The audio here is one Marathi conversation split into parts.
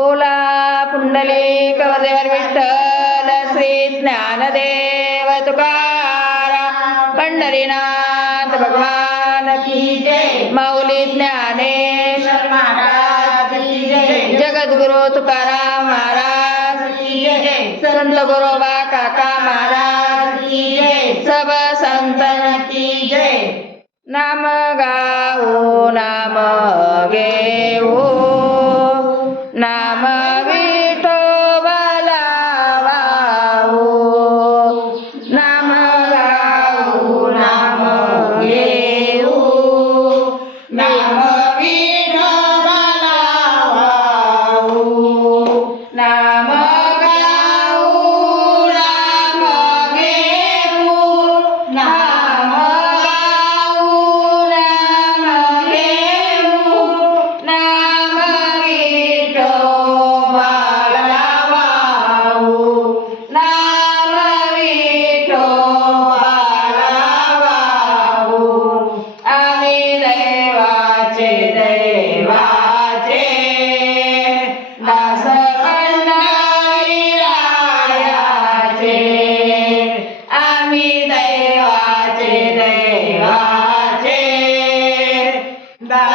बोला पुंडली कवदेवर विठ्ठल श्री ज्ञानदेव तुकाराम पंढरीनाथ भगवान की जय माऊली ज्ञानेश्वर महाराज की जय जगद्गुरु तुकाराम महाराज की जय. संत गुरोबा काका महाराज की जय. सब संतन की जय. नाम गाऊ नाम घेऊ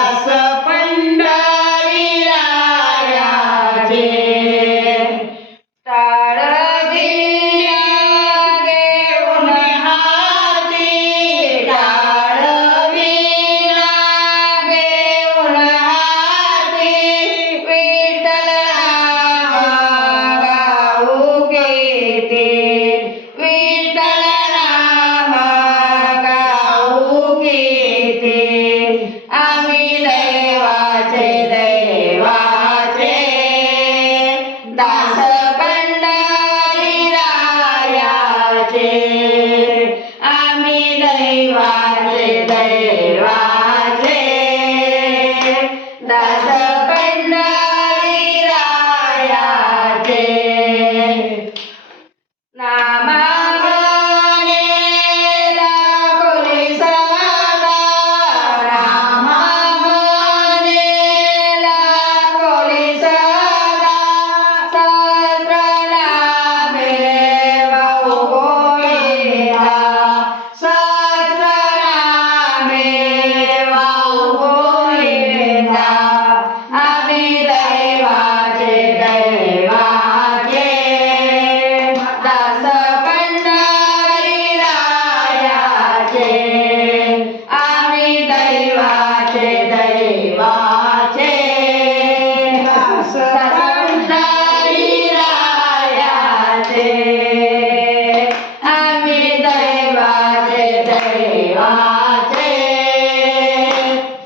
दास दास पंढरी रायाचे आम्ही दैवाचे दैवाचे. दास पंढरी रायाचे नामानेला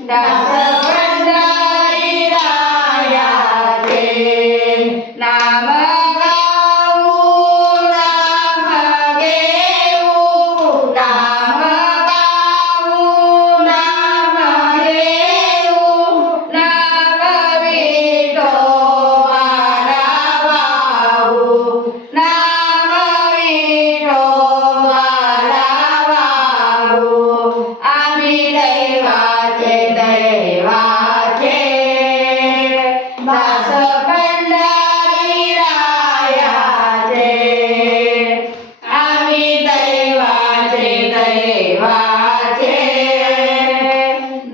दास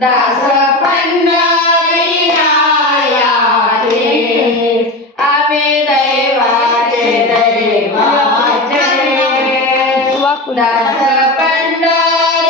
दास पंढरी आम्ही दैवाचे दैवाचे दास पंढरी